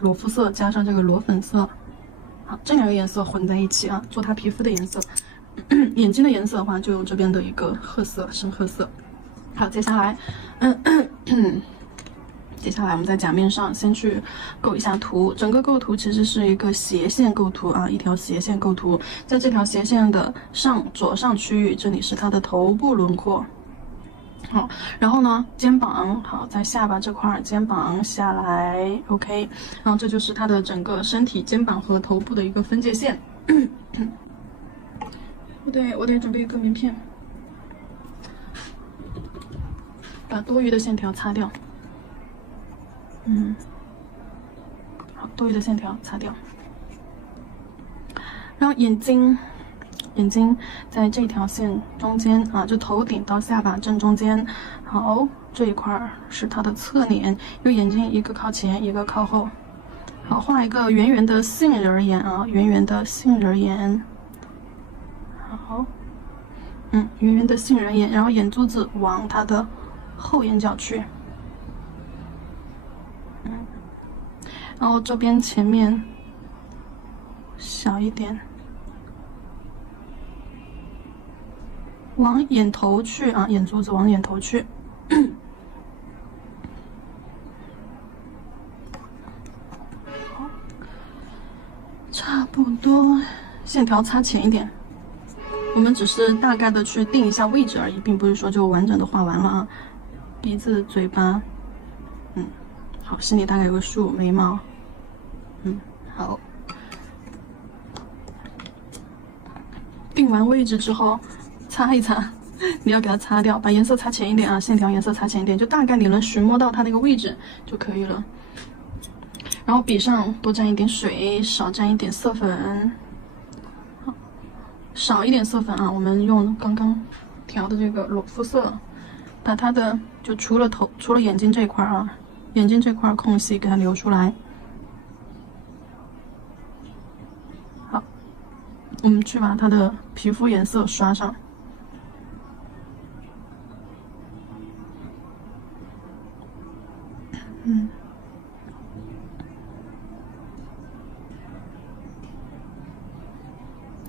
裸肤色加上这个裸粉色，好，这两个颜色混在一起啊，做它皮肤的颜色。眼睛的颜色的话，就用这边的一个褐色，深褐色。好，接下来，接下来我们在甲面上先去构一下图，整个构图其实是一个斜线构图啊，一条斜线构图。在这条斜线的左上区域，这里是它的头部轮廓。好，然后呢，肩膀好，在下巴这块肩膀下来 ，OK， 然后这就是它的整个身体肩膀和头部的一个分界线。对，我得准备一个棉片，把多余的线条擦掉。好，多余的线条擦掉。然后眼睛在这条线中间啊，就头顶到下巴正中间。好，这一块是它的侧脸，因为眼睛一个靠前，一个靠后。好，画一个圆圆的杏仁眼啊，圆圆的杏仁眼。好，圆圆的杏仁眼，然后眼珠子往它的后眼角去。然后这边前面小一点，往眼头去啊，眼珠子往眼头去。好，差不多，线条擦浅一点。我们只是大概的去定一下位置而已，并不是说就完整的画完了啊。鼻子、嘴巴，好，心里大概有个数。眉毛，好。定完位置之后，擦一擦，你要给它擦掉，把颜色擦浅一点啊，线条颜色擦浅一点，就大概你能寻摸到它那个位置就可以了。然后笔上多沾一点水，少沾一点色粉。少一点色粉啊，我们用刚刚调的这个裸肤色，把它的就除了眼睛这块啊，眼睛这块空隙给它留出来。好，我们去把它的皮肤颜色刷上。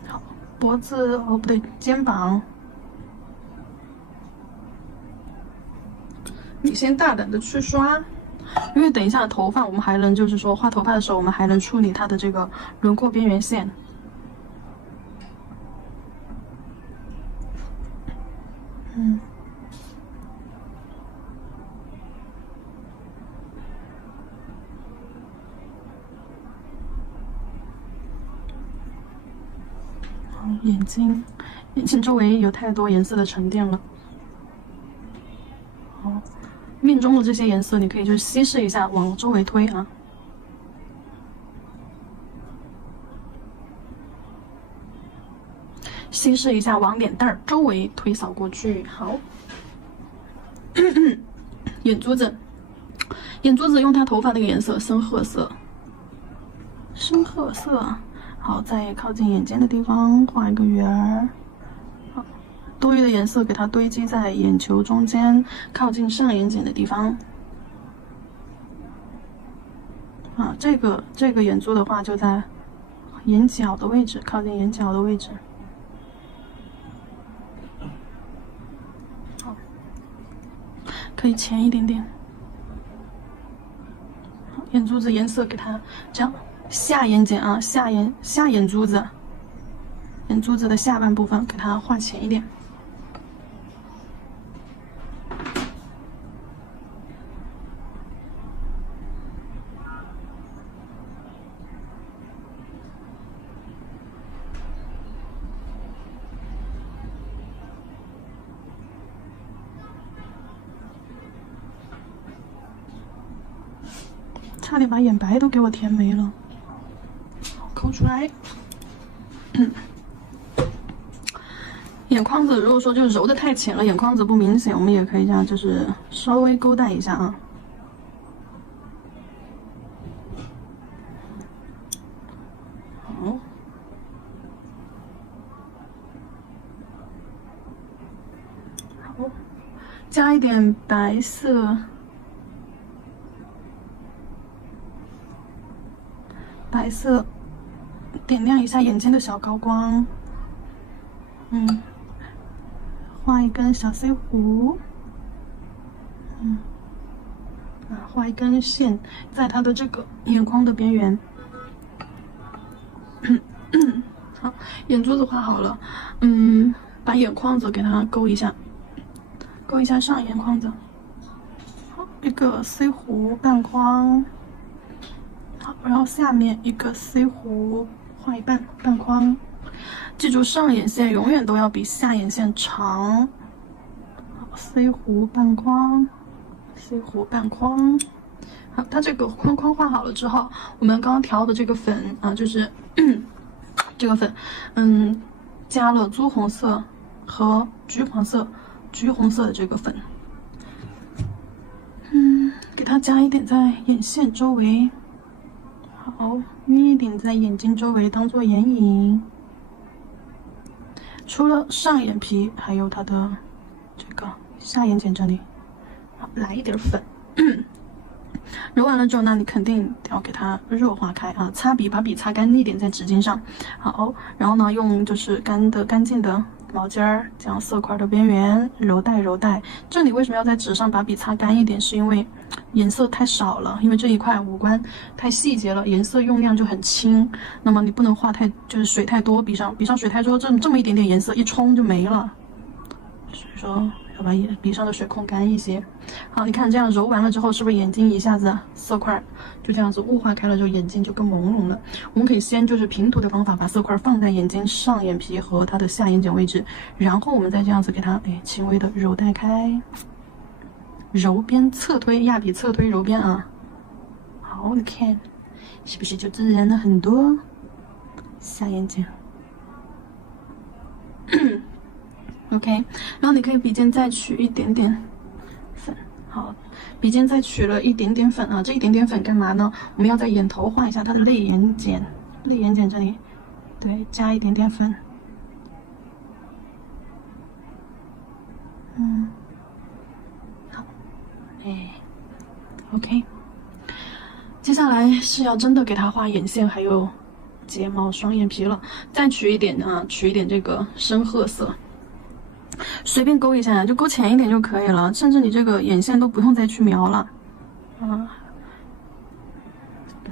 好，脖子哦不对，肩膀。你先大胆的去刷，因为等一下头发我们还能就是说画头发的时候，我们还能处理它的这个轮廓边缘线。眼睛周围有太多颜色的沉淀了。好，面中的这些颜色你可以就稀释一下，往周围推啊。稀释一下，往脸蛋儿周围推扫过去。好，眼珠子用它头发那个颜色，深褐色。好，在靠近眼尖的地方画一个圆儿。好，多余的颜色给它堆积在眼球中间，靠近上眼睑的地方。啊，这个眼珠的话就在眼角的位置，靠近眼角的位置。好，可以浅一点点。好，眼珠子颜色给它这样。下眼睑啊，下眼珠子，眼珠子的下半部分给它画浅一点。差点把眼白都给我填没了。抠出来。眼眶子如果说就揉的太浅了，眼眶子不明显，我们也可以这样，就是稍微勾带一下啊。好，好，加一点白色。白色，点亮一下眼睛的小高光。画一根小 C 弧。画一根线在它的这个眼眶的边缘。好，眼珠子画好了。把眼眶子给它勾一下，勾一下上眼眶子。好，一个 C 弧半框。好，然后下面一个 C 弧画一半半框。记住，上眼线永远都要比下眼线长。好 ，C 弧半框。C 弧半框。好，它这个框框画好了之后，我们刚刚调的这个粉啊，就是这个粉，加了朱红色和橘黄色、橘红色的这个粉，给它加一点在眼线周围，好，晕一点在眼睛周围当做眼影。除了上眼皮，还有它的这个下眼睑这里。好，来一点粉，揉完了之后呢，你肯定要给它热化开啊，擦笔，把笔擦干一点在纸巾上。好，然后呢，用就是干净的毛巾儿将色块的边缘揉带揉带。这里为什么要在纸上把笔擦干一点？是因为颜色太少了，因为这一块五官太细节了，颜色用量就很轻。那么你不能画太，就是水太多，笔上水太多，这么一点点颜色一冲就没了。所以说要把笔上的水控干一些。好，你看这样揉完了之后，是不是眼睛一下子色块就这样子雾化开了，就眼睛就更朦胧了？我们可以先就是平涂的方法，把色块放在眼睛上眼皮和它的下眼睑位置，然后我们再这样子给它轻微的揉带开，揉边侧推，压笔侧推揉边啊。好，你看是不是就自然了很多？下眼睑。OK， 然后你可以笔尖再取一点点粉，好，笔尖再取了一点点粉啊，这一点点粉干嘛呢？我们要在眼头画一下它的泪眼睑，泪眼睑这里，对，加一点点粉，好，OK， 接下来是要真的给它画眼线，还有睫毛、双眼皮了，再取一点啊，取一点这个深褐色。随便勾一下，就勾浅一点就可以了，甚至你这个眼线都不用再去描了。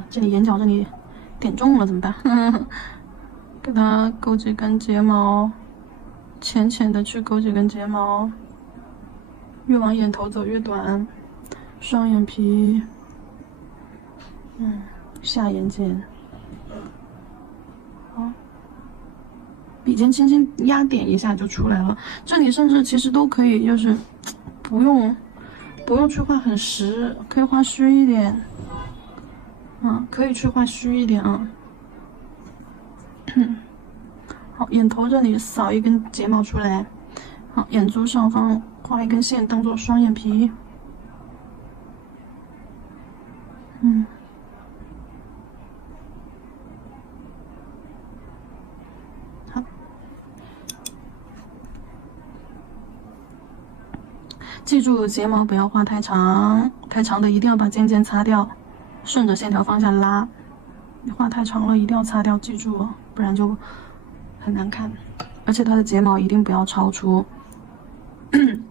这里眼角这里点中了怎么办？给它勾几根睫毛，浅浅的去勾几根睫毛，越往眼头走越短。双眼皮，下眼睑，好。笔尖轻轻压点一下就出来了，这里甚至其实都可以，就是不用去画很实，可以画虚一点，可以去画虚一点啊。好，眼头这里扫一根睫毛出来，好，眼珠上方画一根线当做双眼皮，记住睫毛不要画太长，太长的一定要把尖尖擦掉，顺着线条方向拉。你画太长了一定要擦掉，记住，不然就很难看。而且它的睫毛一定不要超出，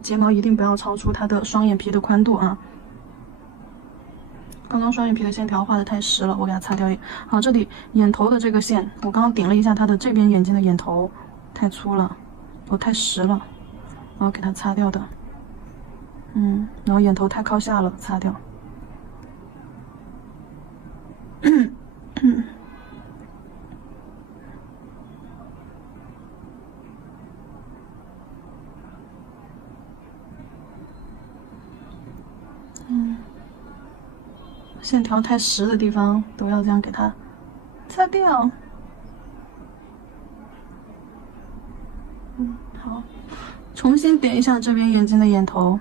睫毛一定不要超出它的双眼皮的宽度啊。刚刚双眼皮的线条画的太实了，我给它擦掉。好，这里眼头的这个线，我刚刚点了一下它的这边眼睛的眼头，太粗了，太实了，然后给它擦掉的。然后眼头太靠下了，擦掉。线条太实的地方都要这样给它擦掉。好，重新点一下这边眼睛的眼头。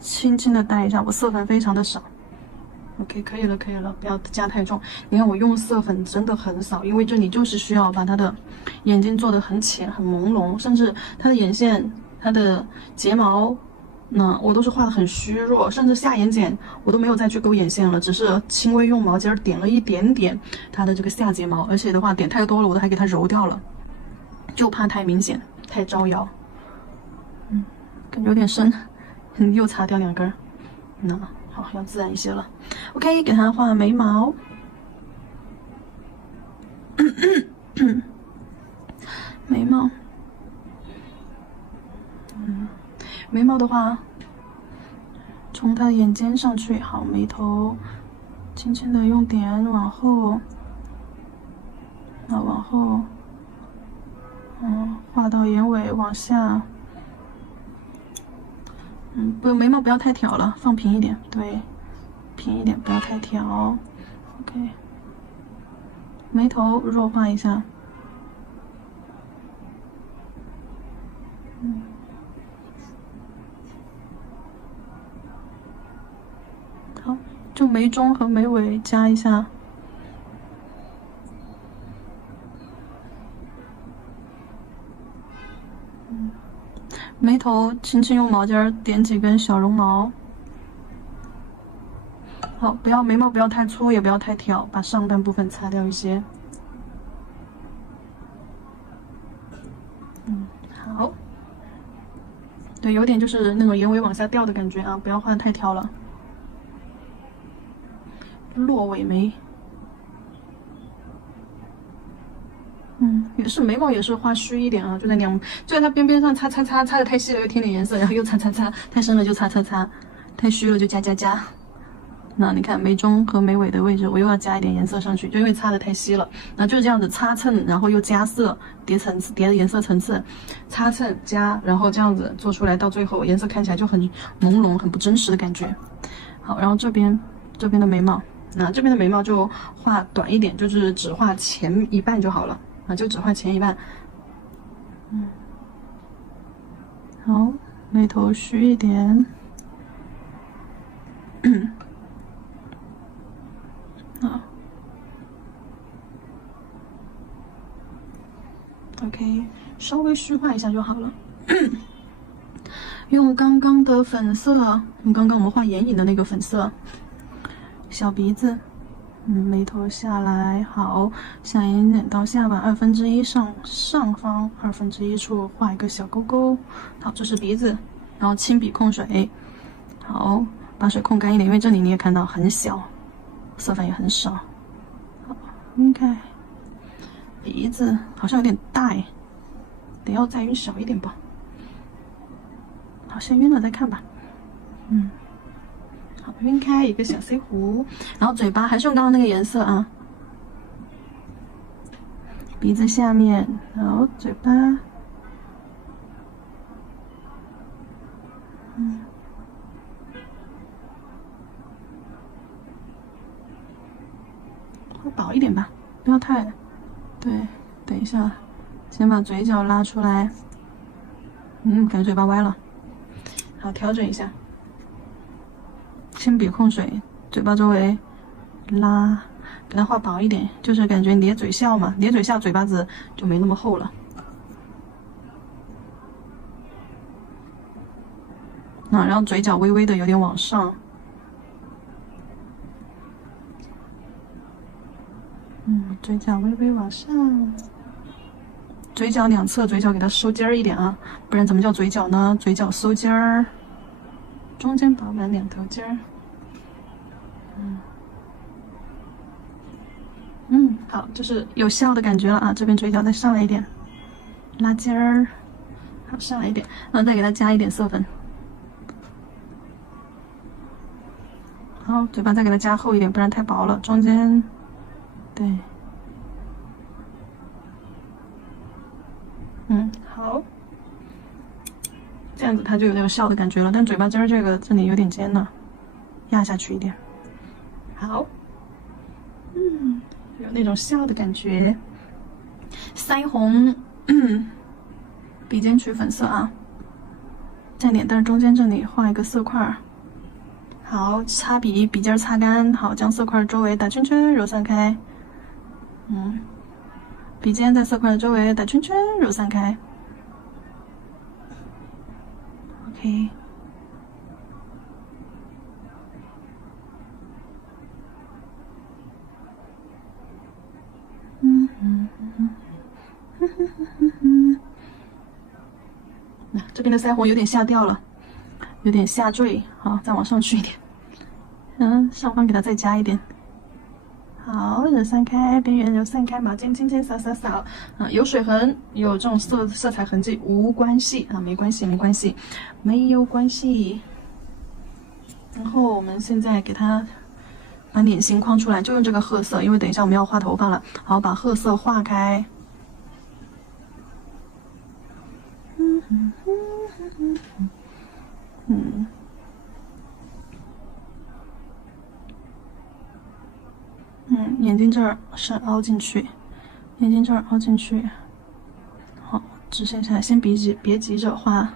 轻轻的带一下，我色粉非常的少。OK， 可以了，可以了，不要加太重。你看我用色粉真的很少，因为这里就是需要把它的眼睛做的很浅、很朦胧，甚至它的眼线、它的睫毛，那我都是画的很虚弱，甚至下眼睑我都没有再去勾眼线了，只是轻微用毛尖点了一点点它的这个下睫毛，而且的话点太多了，我都还给它揉掉了，就怕太明显太招摇。感觉有点深，又擦掉2根，那好，要自然一些了。OK， 给它画眉毛。眉毛，眉毛的话，从它的眼尖上去，好，眉头轻轻的用点往后，往后，画到眼尾往下。眉毛不要太挑了，放平一点，对，平一点，不要太挑。OK， 眉头弱化一下。好，就眉中和眉尾加一下。眉头轻轻用毛尖点几根小绒毛。好，眉毛不要太粗，也不要太挑，把上半部分擦掉一些。好。对，有点就是那种眼尾往下掉的感觉啊，不要画的太挑了。落尾眉。也是眉毛也是画虚一点啊，就在它边边上擦的太细了，又添点颜色，然后又擦，太深了就擦，太虚了就加。那你看眉中和眉尾的位置，我又要加一点颜色上去，就因为擦的太稀了。那就是这样子擦蹭，然后又加色，叠颜色层次，擦蹭加，然后这样子做出来，到最后颜色看起来就很朦胧，很不真实的感觉。好，然后这边的眉毛，那这边的眉毛就画短一点，就是只画前一半就好了。就只画前一半。好，眉头虚一点。好 ，OK， 稍微虚化一下就好了。用刚刚的粉色，用刚刚我们画眼影的那个粉色，小鼻子。眉头下来，好，下眼睑到下巴1/2上方1/2处画一个小勾勾。好，这是鼻子，然后轻笔控水，好，把水控干一点，因为这里你也看到很小，色粉也很少。好，晕开，鼻子好像有点大哎，得要再晕小一点吧。好，先晕了再看吧。好，晕开一个小 C 弧，然后嘴巴还是用刚刚那个颜色啊。鼻子下面，然后嘴巴，会薄一点吧，不要太，对，等一下，先把嘴角拉出来。感觉嘴巴歪了，好，调整一下。轻笔控水，嘴巴周围拉，给它画薄一点，就是感觉咧嘴笑嘛，咧嘴笑嘴巴子就没那么厚了。然后嘴角微微的有点往上，嘴角微微往上，嘴角两侧嘴角给它收尖儿一点啊，不然怎么叫嘴角呢？嘴角收尖儿，中间饱满两头尖儿。好，就是有笑的感觉了啊！这边嘴角再上来一点，拉尖儿，好，上来一点，然后再给它加一点色粉。好，嘴巴再给它加厚一点，不然太薄了。中间，对，好，这样子它就有那个笑的感觉了。但嘴巴尖儿这里有点尖了，压下去一点。好，有那种笑的感觉。腮红，笔尖取粉色啊，在脸蛋中间这里画一个色块。好，擦笔尖擦干，好，将色块周围打圈圈，揉散开。笔尖在色块周围打圈圈，揉散开。OK，边的腮红有点下掉了，有点下坠，好，再往上去一点，上方给它再加一点。好，揉散开，边缘揉散开，毛巾轻轻扫扫扫。有水痕，有这种色彩痕迹无关系啊，没关系，没关系，没有关系。然后我们现在给它把脸型框出来，就用这个褐色，因为等一下我们要画头发了。好，把褐色画开。眼睛这儿是凹进去，眼睛这儿凹进去。好，直线下来，先别急着画，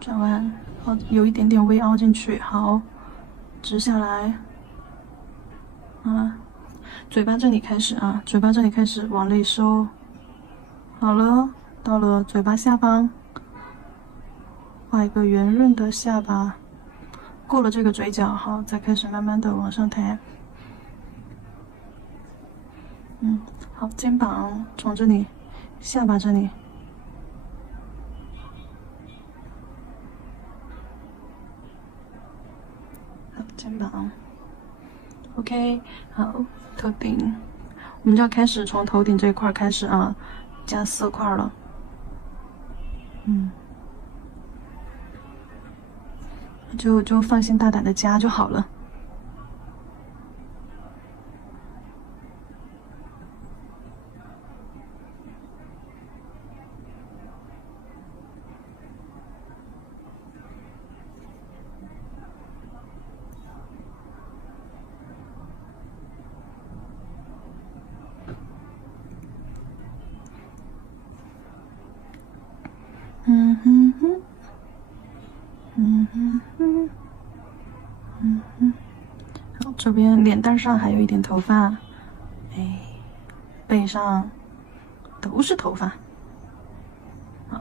转弯，好，有一点点微凹进去。好，直下来。嘴巴这里开始啊，嘴巴这里开始往内收。好了，到了嘴巴下方，画一个圆润的下巴。过了这个嘴角，好，再开始慢慢的往上抬。好，肩膀从这里，下巴这里，好，肩膀 ，OK， 好，头顶，我们就要开始从头顶这一块开始啊，加色块了，就放心大胆的加就好了。好，这边脸蛋上还有一点头发，背上都是头发。好，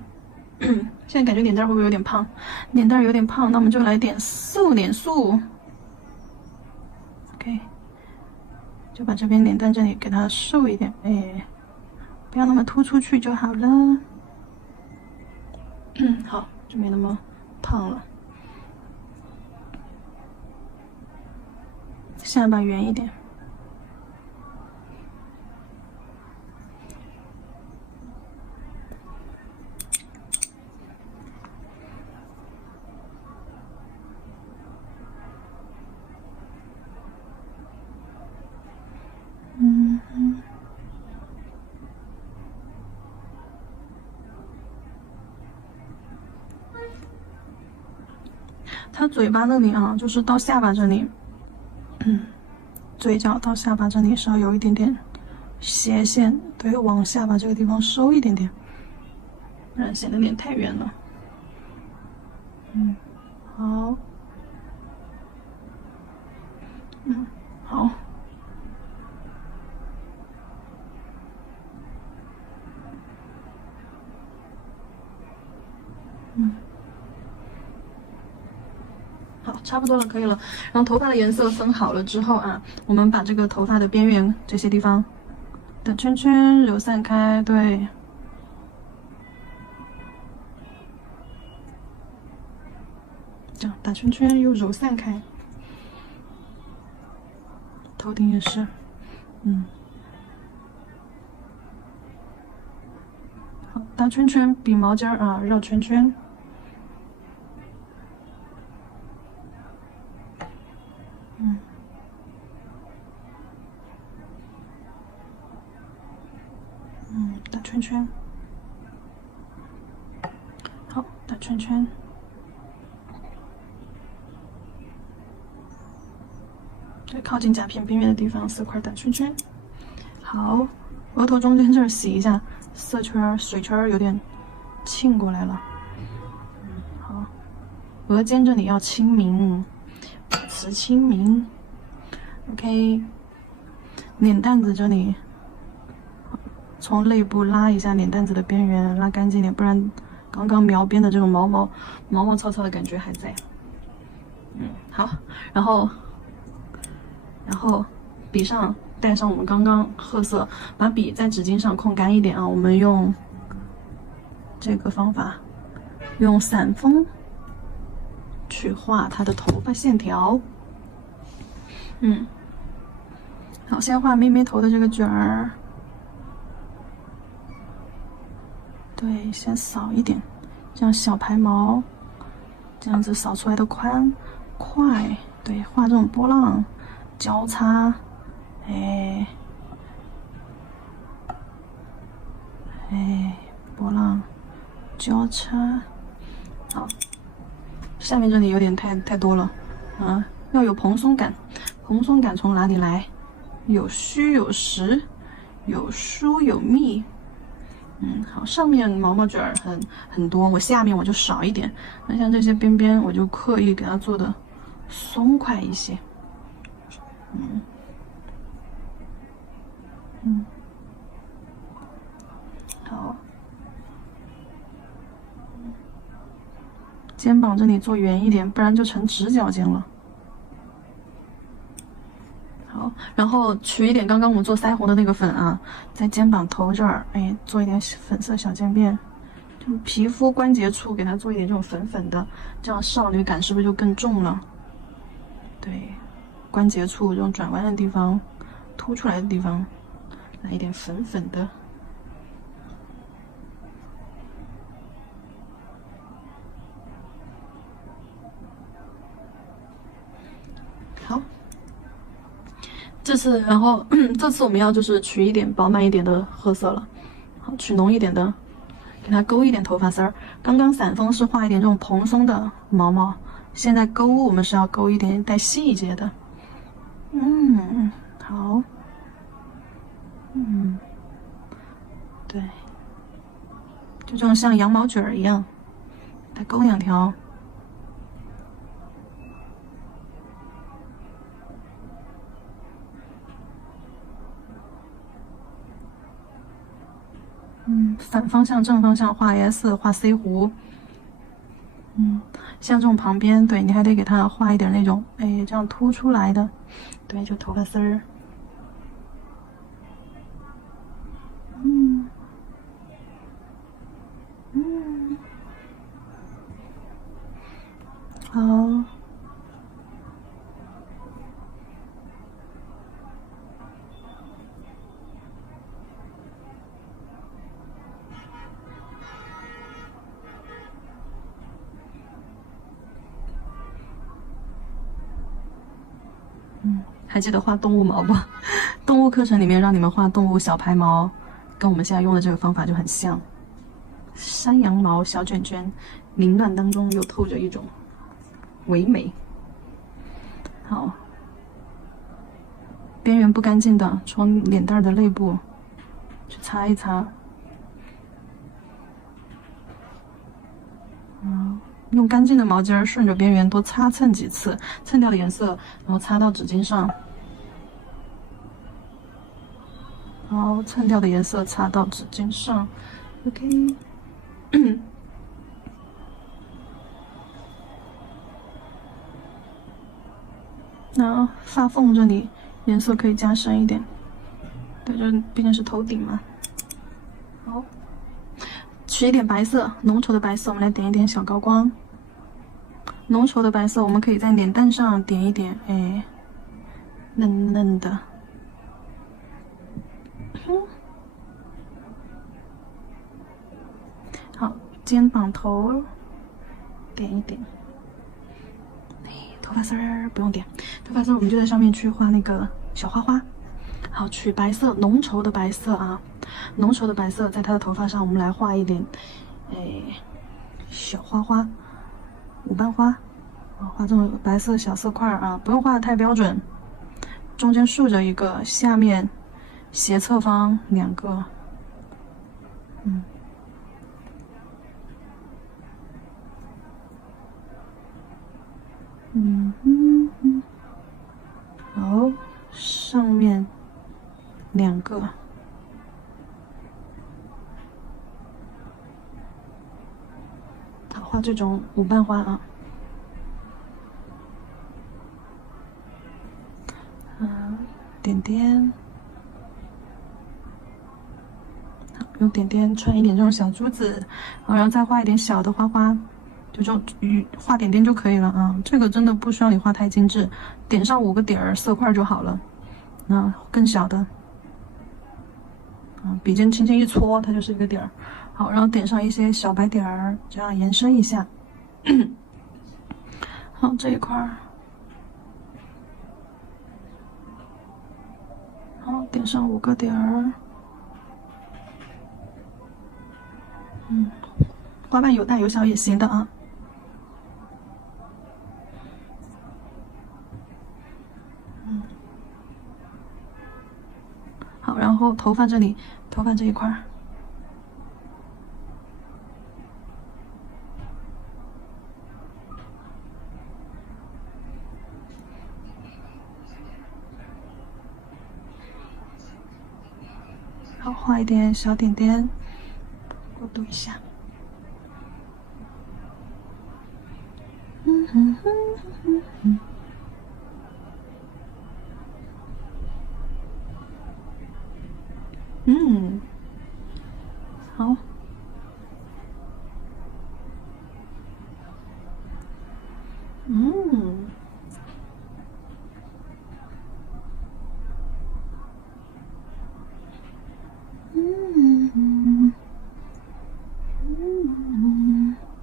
现在感觉脸蛋会不会有点胖？脸蛋有点胖，那我们就来点素脸素。OK， 就把这边脸蛋这里给它瘦一点，不要那么突出去就好了。好，就没那么胖了。下巴圆一点。它嘴巴那里啊，就是到下巴这里，嘴角到下巴这里稍有一点点斜线，对，往下巴这个地方收一点点，不然显得脸太圆了。好，好。好，差不多了，可以了。然后头发的颜色分好了之后啊，我们把这个头发的边缘这些地方的圈圈揉散开，对。这样打圈圈又揉散开。头顶也是，好，打圈圈，比毛尖儿啊，绕圈圈。打圈圈，好，打圈圈，对，靠近甲片边缘的地方4块打圈圈。好，额头中间这儿洗一下，色圈水圈有点沁过来了。好，额尖这里要清明，保持清明。OK， 脸蛋子这里。从内部拉一下脸蛋子的边缘，拉干净点，不然刚刚描边的这种毛毛糙糙的感觉还在。好，然后笔上带上我们刚刚褐色，把笔在纸巾上控干一点啊。我们用这个方法用散锋去画它的头发线条。好，先画咩咩头的这个卷儿。对，先扫一点，这样小排毛，这样子扫出来的快。对，画这种波浪交叉，波浪交叉。好，下面这里有点太多了啊，要有蓬松感。蓬松感从哪里来？有虚有实，有疏有密。好，上面毛毛卷儿很多，我下面我就少一点。那像这些边边，我就刻意给它做的松快一些。好，肩膀这里做圆一点，不然就成直角肩了。好，然后取一点刚刚我们做腮红的那个粉啊，在肩膀头这儿，做一点粉色小渐变，就皮肤关节处给它做一点这种粉粉的，这样少女感是不是就更重了？对，关节处这种转弯的地方，凸出来的地方，来一点粉粉的。好。然后这次我们要就是取一点饱满一点的褐色了，好，取浓一点的，给它勾一点头发丝儿。刚刚散锋是画一点这种蓬松的毛毛，现在勾我们是要勾一点带细节的。好，对，就这种像羊毛卷儿一样，再勾2条。反方向、正方向画 S， 画 C 弧。像这种旁边，对，你还得给它画一点那种，这样凸出来的，对，就头发丝儿。好。还记得画动物毛不？动物课程里面让你们画动物小排毛，跟我们现在用的这个方法就很像。山羊毛小卷卷，凌乱当中又透着一种唯美。好，边缘不干净的，从脸蛋的内部去擦一擦。用干净的毛巾顺着边缘多擦蹭几次，蹭掉的颜色，然后擦到纸巾上。好，蹭掉的颜色擦到纸巾上。OK。那发缝这里颜色可以加深一点，对，这毕竟是头顶嘛。好，取一点白色，浓稠的白色，我们来点一点小高光。浓稠的白色，我们可以在脸蛋上点一点，嫩嫩的。好，肩膀头点一点。头发丝儿不用点，头发丝儿我们就在上面去画那个小花花。好，取白色，浓稠的白色啊，浓稠的白色在它的头发上，我们来画一点，小花花，5瓣花，画这种白色小色块啊，不用画的太标准，中间竖着一个，下面斜侧方2个，好，上面2个，好，画这种5瓣花啊。点点，用点点串一点这种小珠子，然后再画一点小的花花，就这种画点点就可以了啊。这个真的不需要你画太精致，点上5个点儿色块就好了。更小的，笔尖轻轻一搓，它就是一个点儿。好，然后点上一些小白点儿，这样延伸一下。好，这一块儿，好，点上5个点儿。花瓣有大有小也行的啊。好，然后头发这里，头发这一块儿。好，画一点小点点，过渡一下。好。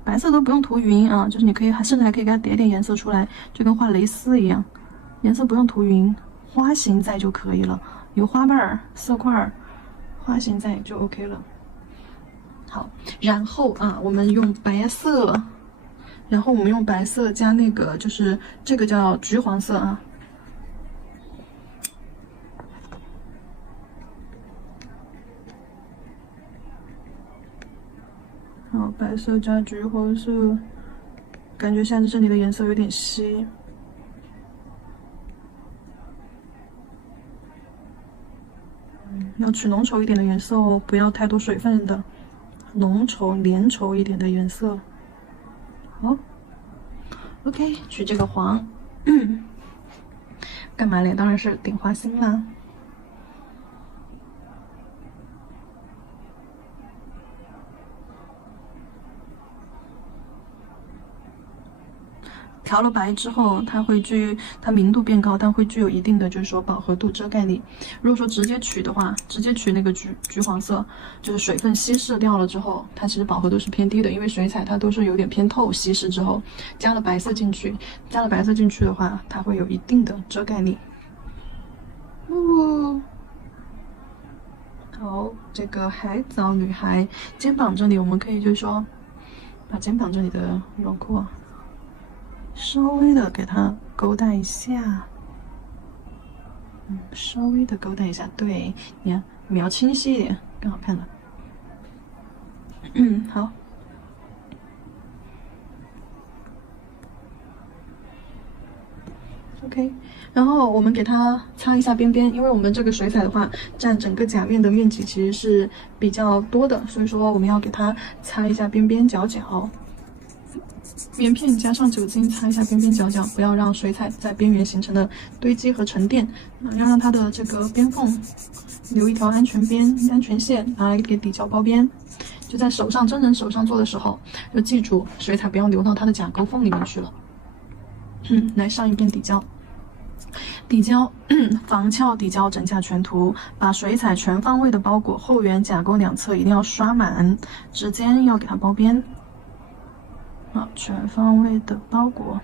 白色都不用涂匀啊，就是你可以甚至还可以给它叠点颜色出来，就跟画蕾丝一样，颜色不用涂匀，花型在就可以了，有花瓣儿、色块儿，花型在就 OK 了。好，然后我们用白色，加那个就是这个叫橘黄色啊。好，白色加橘黄色，感觉现在这里的颜色有点稀。要取浓稠一点的颜色哦，不要太多水分的，浓稠粘稠一点的颜色。好 ，OK， 取这个黄，干嘛嘞？当然是顶花心啦。调了白之后，它明度变高，但会具有一定的就是说饱和度、遮盖力。如果说直接取的话，直接取那个橘黄色，就是水分稀释掉了之后，它其实饱和度是偏低的，因为水彩它都是有点偏透，稀释之后加了白色进去的话，它会有一定的遮盖力。好，这个海藻女孩肩膀这里，我们可以就是说把肩膀这里的轮廓稍微的给它勾带一下，稍微的勾带一下，对，你看描清晰一点，更好看了。好。OK， 然后我们给它擦一下边边，因为我们这个水彩的话，占整个甲面的面积其实是比较多的，所以说我们要给它擦一下边边角角。棉片加上酒精擦一下边边角角，不要让水彩在边缘形成的堆积和沉淀，要让它的这个边缝留一条安全线，拿来给底胶包边。就在真人手上做的时候，就记住水彩不要流到它的甲沟缝里面去了。来上一遍底胶。防翘底胶整下全涂，把水彩全方位的包裹，后缘甲沟两侧一定要刷满，指尖要给它包边。好，全方位的包裹。